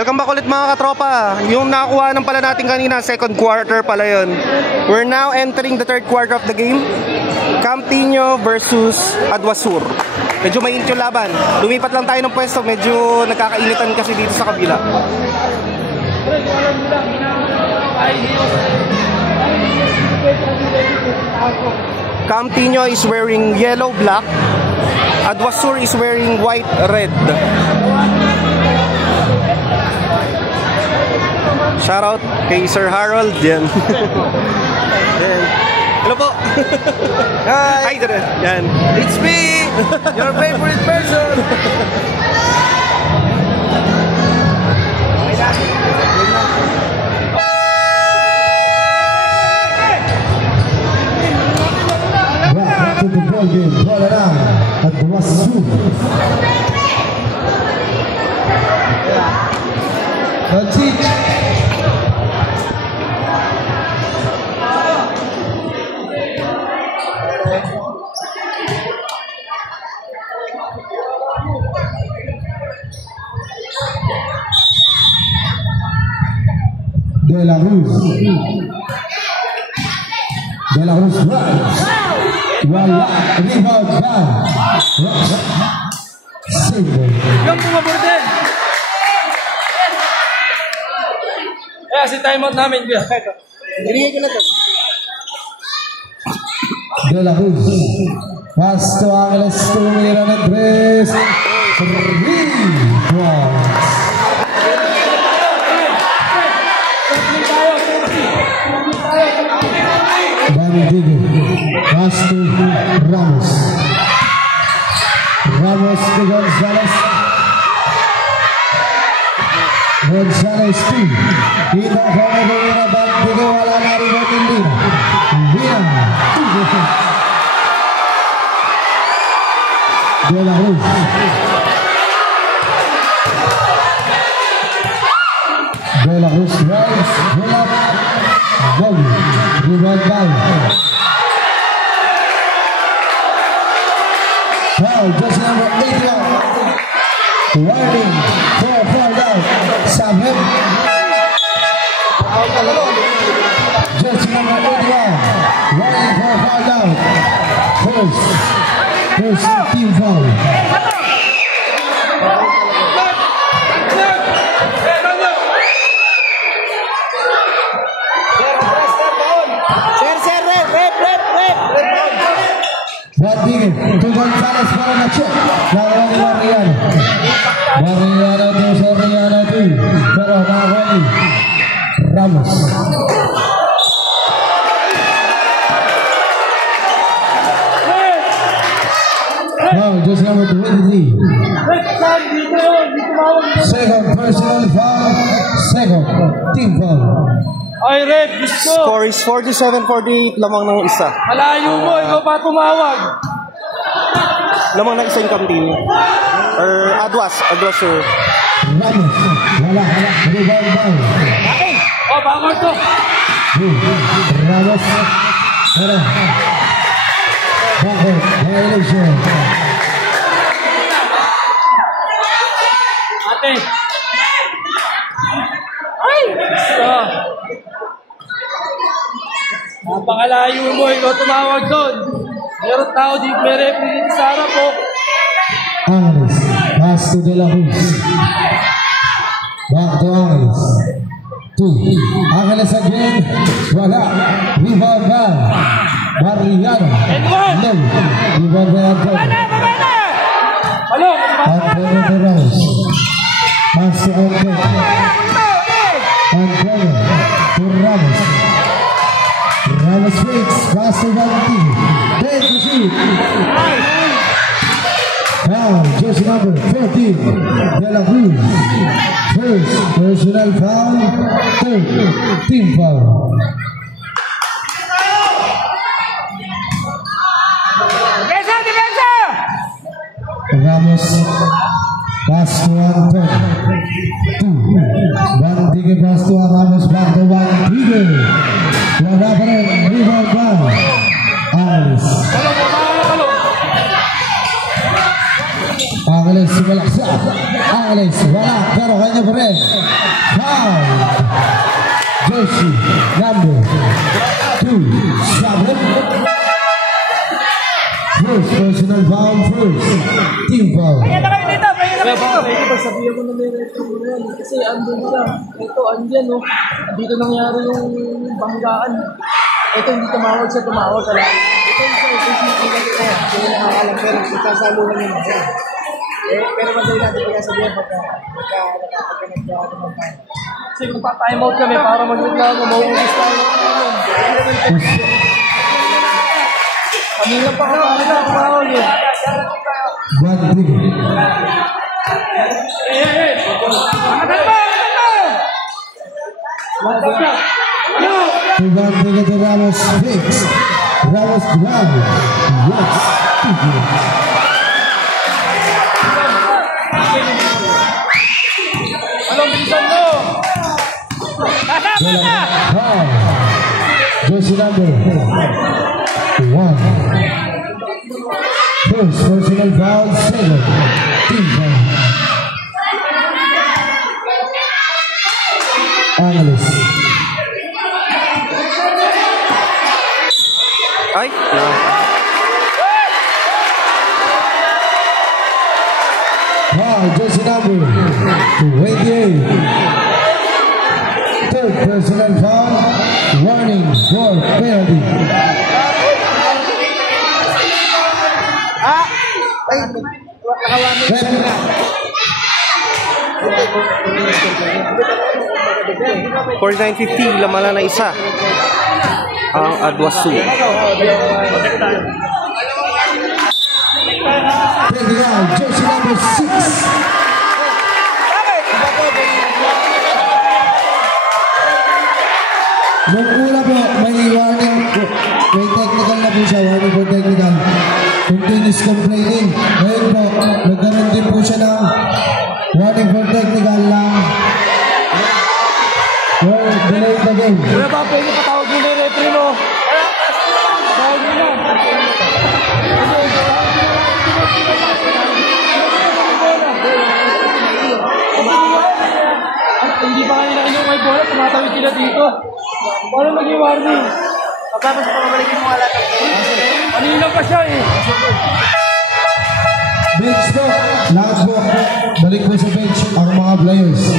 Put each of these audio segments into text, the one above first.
Welcome back ulit mga katropa. Yung nakuha ng pala natin kanina, second quarter pala yun. We're now entering the third quarter of the game. Camptino versus Adwasur. Medyo mainit yung laban. Lumipat lang tayo ng pwesto. Medyo nagkakainitan kasi dito sa kabila. Camptino is wearing yellow-black. Adwasur is wearing white-red. Shout out kay Sir Harold yan. Hello po. Hi. Yan. It's me, your favorite person. Back to the ball game. Ball around at the Adwasur. Doncic. De La Ruz drives. Wala. Rebound by Sable. Yung bumabordel. Si timeout namin. Hirigay ko na to. De La Ruz. Pass to Angeles. Tumira ng tres. 3 points. Pass to Ramos. Ramos to Gonzalez. Gonzalez 2. Kita ko na gawin na Bandigo. Wala na rin ang Indira. Indira. De La Ruz. De La Ruz drives. Pull up. Bobby. Rebound by. Foul, just number 81. Warning for foul down. Sabit. Just number 81. Warning for foul down. First team foul. Bandingin to Gonzalez para na-check. Lawan ni Mariano. Mariano to Soriano 2. Pero nakawali Ramos. Now, just number 23. Second personal foul. Second team foul. Ay, Red, gusto. Score is 47-48, lamang ng isa. Malayo mo, ikaw pa tumawag. Lamang ng isa yung Camptino. Or Adwasur. Ramos. Wala. Rebound by. Bangor to. Ramos. Wala. Bangor. Violation. Ate. Ay! Gusto. Napakalayo mo, ikaw tumawag doon. Meron tao dito, may referee dito sa harap po. Angeles. Pass to De La Ruz. Back to Angeles. 2. Angeles again. Wala. Rebound by Mariano. No. Rebound by Antonio. Halo! Antonio to Ramos. Pass to Antonio. Antonio to Ramos. Ramos fakes. Pass to Valentino. Take the shoot. Foul, just number 14, De La Ruz. First personal foul, third team foul. Defensa! Ramos, pass to Antonio. 2. Bandigue pass to Ramos, back to Bandigue. Wala pa rin, rebound by Angeles. Angeles sumalaksak. Angeles, wala, pero kanya pa rin. Foul. Jersey number 27. First personal foul, first team foul. Kaya baka pagsabihan mo na may retro mo yan. Kasi andun siya. Ito, andyan no. Dito nangyari yung banggaan. Ito hindi tumawag siya, tumawag ka lang. Ito yung siya, ito. Hindi nakakalang pero sasalo lang yun. Pero madali natin pagkasabihan pagka nagkakaroon ng time. Kasi kung pa-time out kami para mag-reklamo, mauulis tayo. Kanina pa tumawag yun. One three. Pagkakita to Ramos fix. Ramos grab. Yes. Anong bilisan mo? Jersey number 1. First personal foul, second team foul. Angeles. Ay, no. Foul, jersey number 28. Third personal foul, warning for penalty. For 950, lamala na isa ang Adwasu. Technical, jersey number 6. Nung una po, may warning po. May technical na po siya, warning for technical. Continuous complaining. Ngayon po, nagkaroon din po siya ng warning for technical lang. Well, delay the game. Wala ba pwede patawag mo na yung referee mo? Tawag mo na. Hindi pa kanina inyong may bola, tumatawid sila dito. Paano naging warning? Tapos pamabalikin mo wala ng kanina pa siya eh. Bench po, lahat po. Balik po sa bench ang mga players.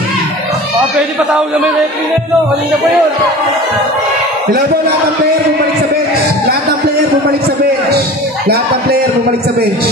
Pwede patawag na may referee na yun, kanina pa yun. Hello po, lahat ng player bumalik sa bench. Lahat ng player bumalik sa bench. Lahat ng player bumalik sa bench.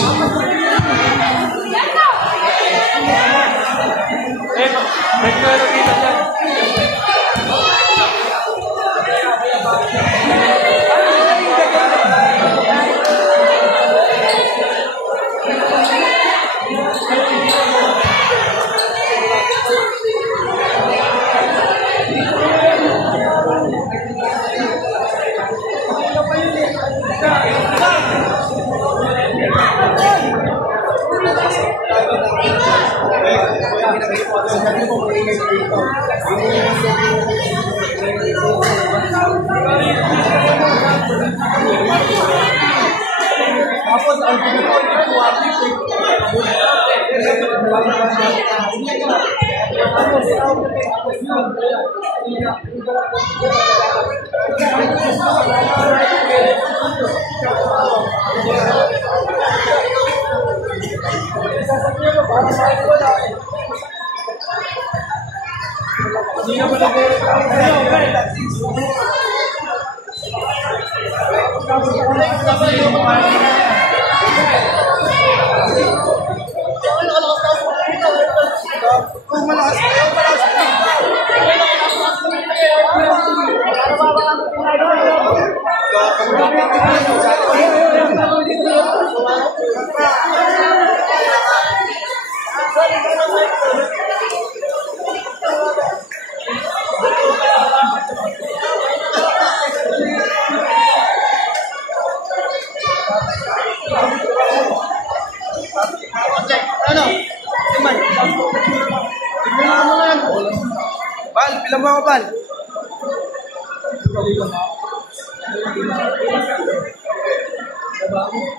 Bal, bilang mo ako, Bal.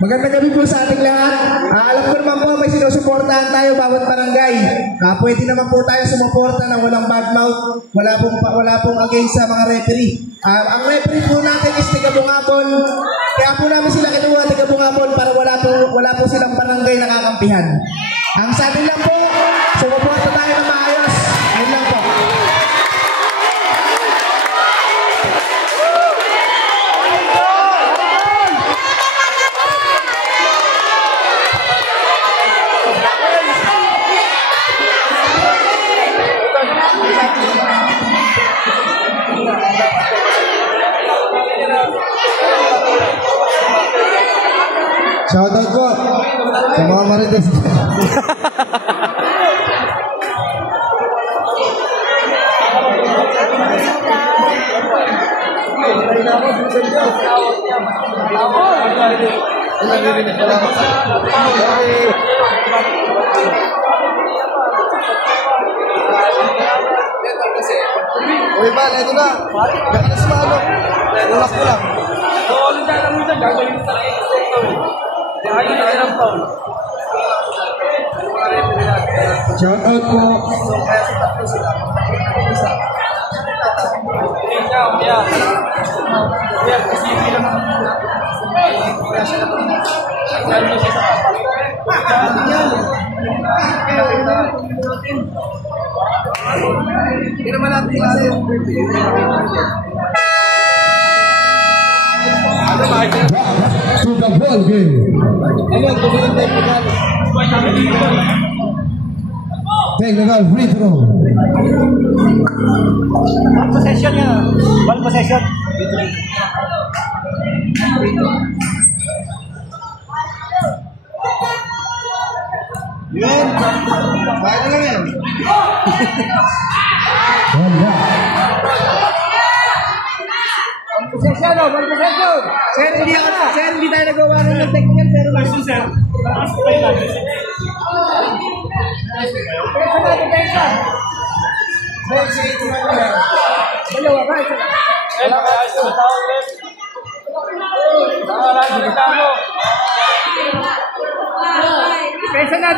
Magandang gabi po sa ating lahat. Alam ko naman po may sinusuportahan tayo bawat barangay. Pwede naman po tayo sumuporta ng walang bad mouth, wala pong against sa mga referee. Ang referee po natin is Tigabungabon. Kaya po namin sila kinuha Tigabungabon para wala po silang barangay nakakampihan. Ang sa atin lang po, sumuporta tayo na maayos. Yun lang po. Shoutout po sa mga Marites. Uy, Bal, ito na. Nakalas mo ano? Relax mo lang. Shoutout po. To the ball game. Technical free throw. Possession niya. Ball possession. Yun. Kaya lang yan. Wala. Possession, no? Ball possession. Sir, hindi tayo nagawa ng technical pero Sir. Defensa. Dalawa ba?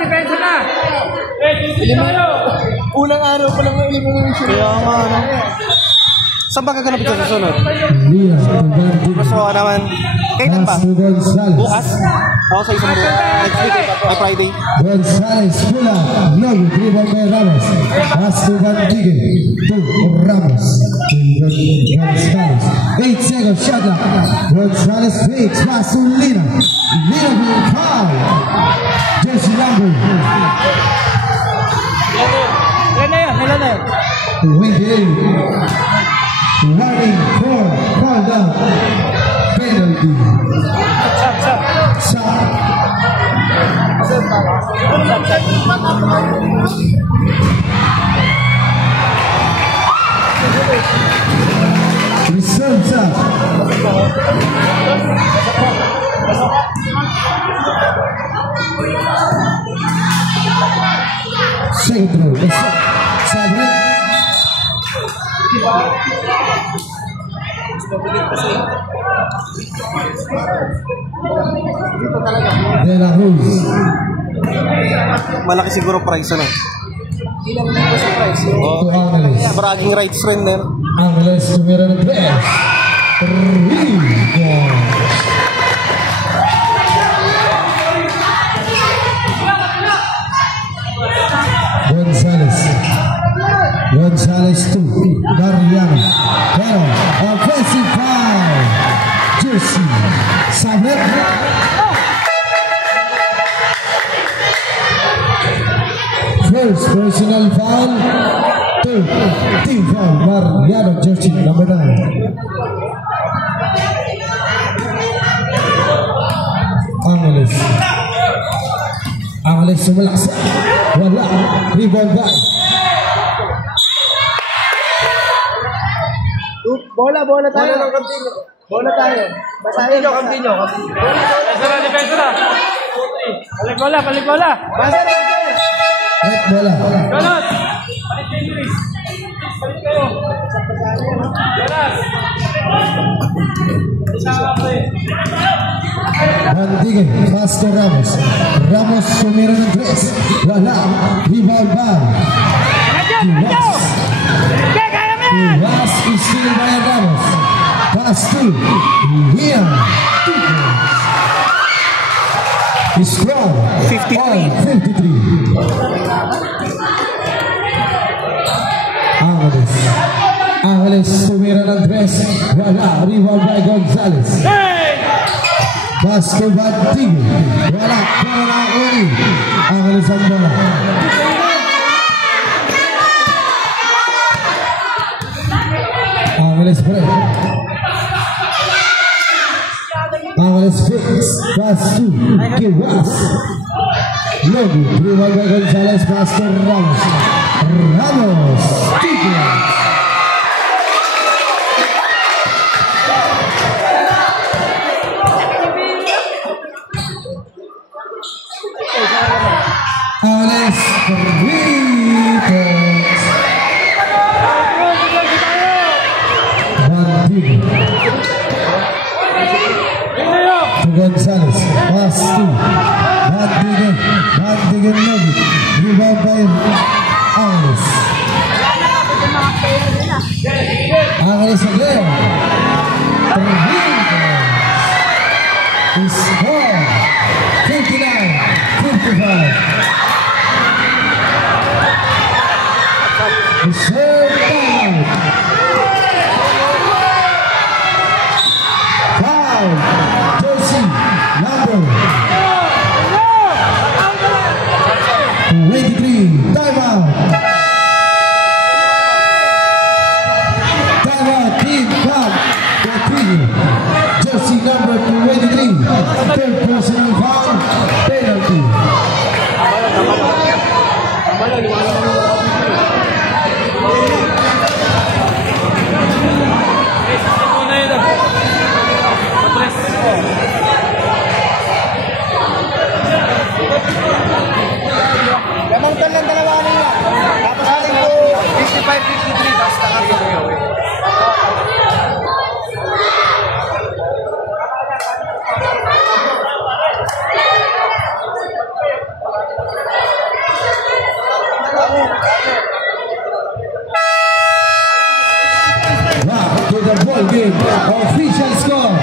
Defensa na! unang araw pa lang ng elimination. Kaya nga, ano. Saan ba gaganapin sa susunod? Lia. Gusto ko naman. Kailan ba? Gonzales. Bukas? Ako sa isang next week. Ay, Friday. Gonzales pula. Long dribble by Ramos. Pass to Van Digen. To Ramos. Gonzales. 8 seconds shot clock. Gonzales fakes. Pass to Lina. Lina will foul. Jesse Lambert. Ilan na yan? Win game. Running for call down. Penalty. Shot. Reserve shot. Second throw. Sabre. De La Cruz. Malaki siguro price, ano? Ilang libo sa price? To Angeles. Bragging rights rin din. Angeles tumira ng 3. 3 Gonzales. Gonzales 2. Mariano. Pero offensive foul. Jersey. Sabre. First personal foul. Third team foul. Mariano Jersey number 9. Angeles. Angeles sumalakas. Wala. Rebound back. Bola tayo. Bola tayo. Basahin. Continue. Defensa na. Balik bola. Basa na. Red bola. Jonas! Balik kayo, Luis. Balik kayo. Jonas! Isa ka pa eh. Bandigan, pass to Ramos. Ramos sumira ng dress. Wala. Rebound ba? Iwas is still by Ramos. Pass to Liam. Strong. 53. Angeles tumira ng dress. Wala. Rebound by Gonzales. Pass to Bantig. Wala. Para na uli. Angeles ang bola. Angeles break. Angeles fix. Pass to Kiwas. Logi. Rebound by Gonzales. Pass to Ramos. Ramos. Alex Ritos Bandigan to Gonzales. Pass to Bandigan. Bandigan Logi. Rebound by Angeles. Angeles again. Is 59-55. Reserve time. Foul. Jersey number 23. Timeout. Timeout. Team foul. Jersey number 23. Third personal foul. Penalty. Lamang talang dalawa nila. Tapos ating po 55-53. Tapos tangan ko yun. Back to the ball game. Official score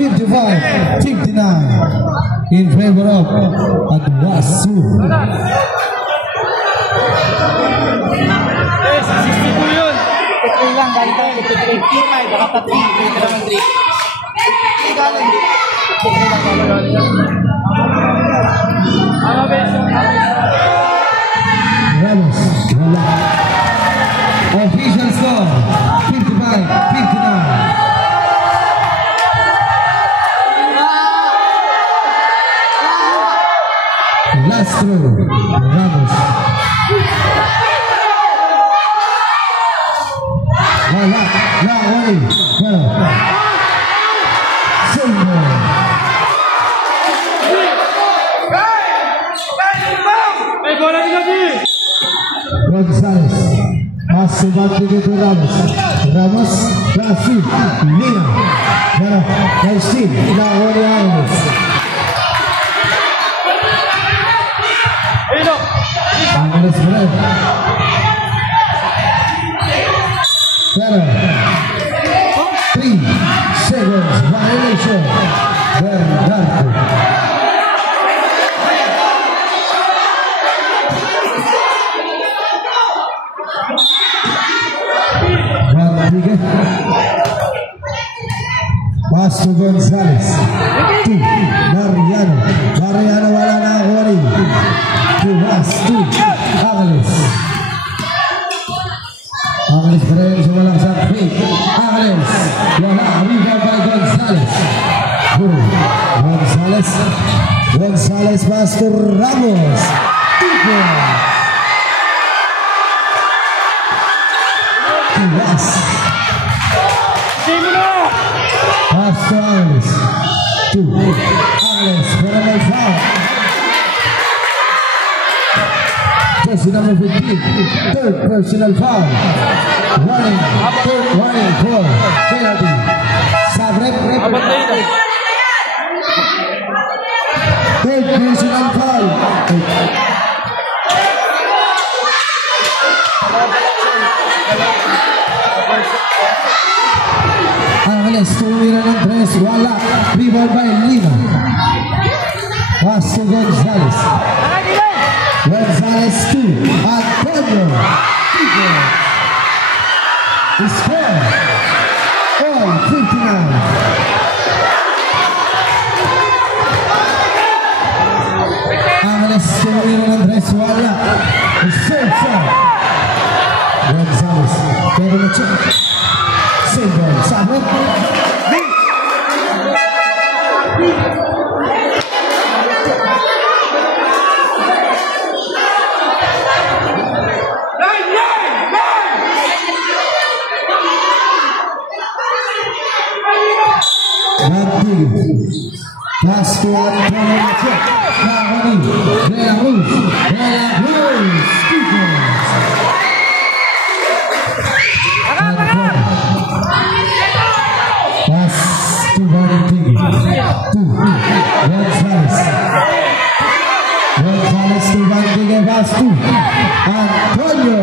55-59 in favor of Adwasu. Lang galing tayo 53 baka pa 3 naman 3 galing Ramos wala. Official score 55-59. Last throw Ramos. Wala, wala, Silver. Gonzales, masih batu itu Ramos. Ramos, Rasul, Lina, Kaistin, Nawari Angeles. Angeles break. 3 seconds violation. Bernardo. Pass to Gonzales. 2 Mariano. Mariano wala na Wari. Pass to Angeles. Angeles berada di sebelah sakti. Angeles wala. Rebound by Gonzales. Gonzales pass to Ramos. 2 pass. Pass to Angeles. 2 Angeles berada foul. Jersey number 15, third personal foul. Warning for penalty. Sabrep. Angeles, tumira ng tres, wala. Rebound by Lima. Pass to Gonzales. Gonzales 2. Antonio. Score. All 59. Angeles, tumira ng tres, wala. Gonzales. Pero na check. Silver, sabot. Pass to Antonio. Nahoni. De La Cruz. Pass to Valentin. Gonzales to Valentin. Pass to Antonio.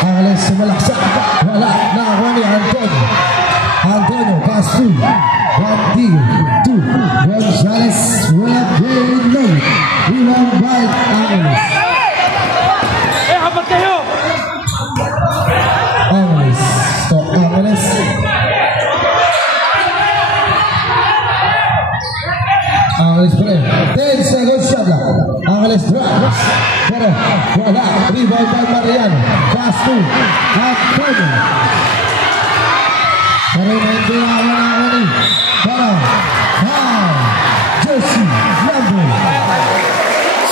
Angeles sumalaksak. Wala. Nahoni Antonio. Antonio pass to Valentin. Gonzales wala. Rebound by Angeles. Hapat kayo! Angeles. Stop Angeles. Angeles play. 10 seconds shot lang. Angeles drives. Pero wala. Rebound by Mariano. Pass to Antonio. Pero hindi na Angeles. Pero Jesse Lambo.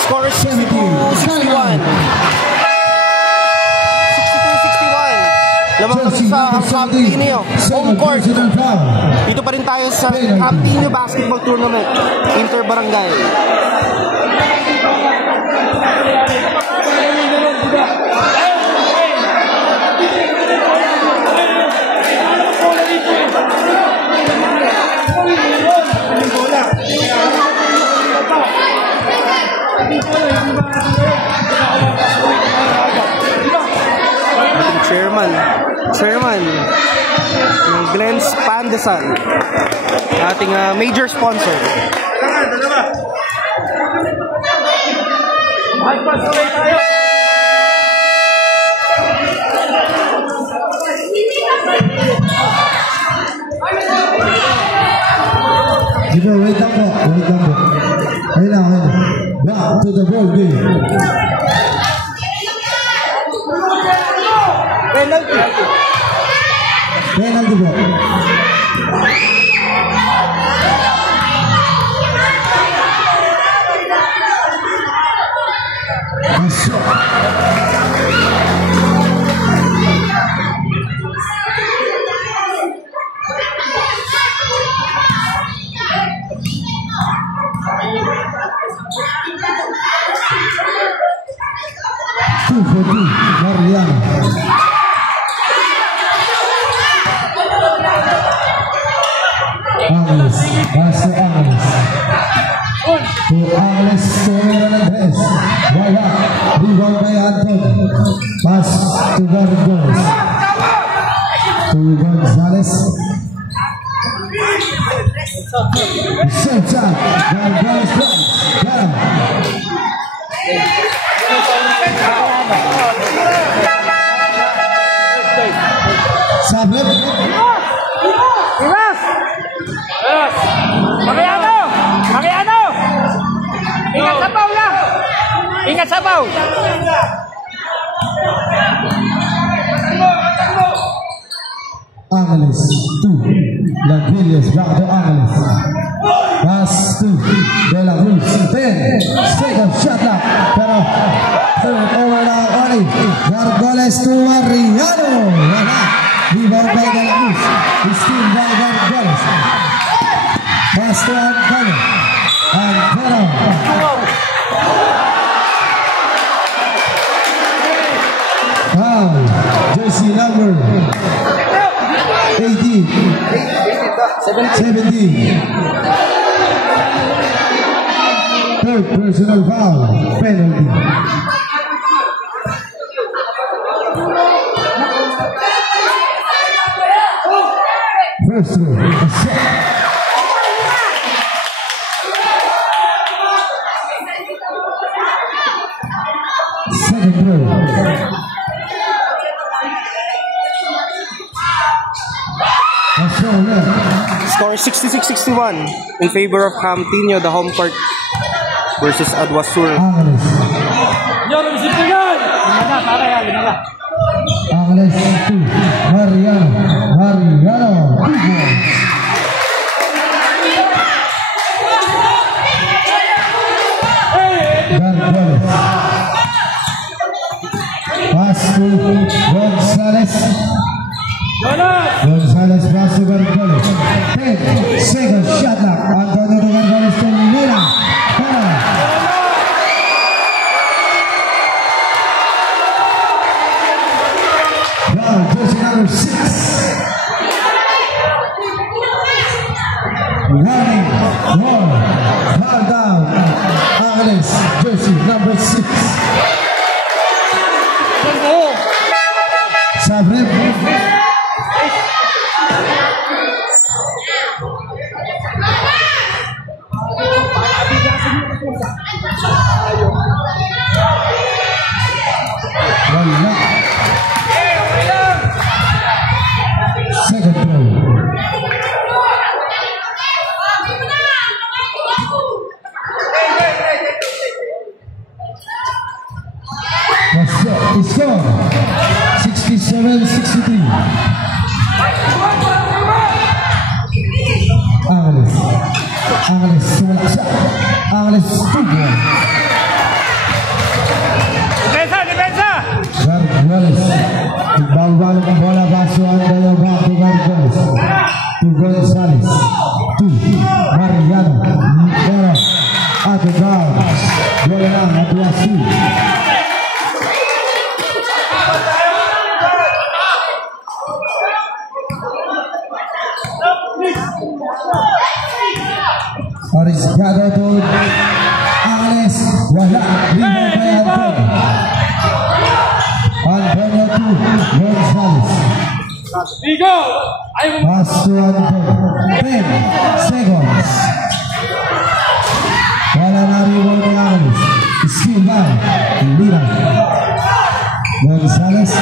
Score is 62-61. 62-61. Lamang kami sa Camtinio home court. Dito pa rin tayo sa Camtinio Basketball Tournament Inter-Barangay. Chairman ng Glenn's Pandesal, ating major sponsor. Wait lang po. Kailangan back to the ball game. Penalty po. Mariano. Angeles, pass to Angeles. To Angeles, tumira ng tres. Wala. Rebound by Anton. Pass to Gonzales. To Gonzales. Set shot. Gonzales drives. Sablet. Mariano! Ingat sa paw lang! Ingat sa paw! Angeles 2. Laguilias back to Angeles. Pass to De La Cruz. 10 second shot lang. Pero third over na Oli. Gargoles to Mariano. Wala. Rebound by De La Cruz. Steal by Gargoles. Pass to Antonio. Antonio. Jersey number 18. 17. Third personal foul. Penalty. First row. Second row. Score 66-61 in favor of Camtinio, the home court, versus Adwasur. Angeles. Angeles 2. Mariano. 2 points. Pass to Gonzalez. Gonzalez pass to Gonzalez. 10 seconds shot clock. Antonio Gonzalez to Lina. Wow, jersey number 6. Running. One. Foul down. Angeles, jersey number 6. Sabrina. Second throw. It's gone. 67-63. Angeles sumulak siya. Angeles 2 points. Depensa! Gargoles. Igbawal ang bola baso ang dalawa back to Gargoles. To Gonzalez. To Mariano. Pero at the ground. Bola lang at Wasu. Arriesgado to Angeles. Wala. Rebound by Antonio. Antonio to Gonzalez. Pass to Antonio. 10 seconds. Wala na rebound by Angeles. Steal by Lina. Gonzalez.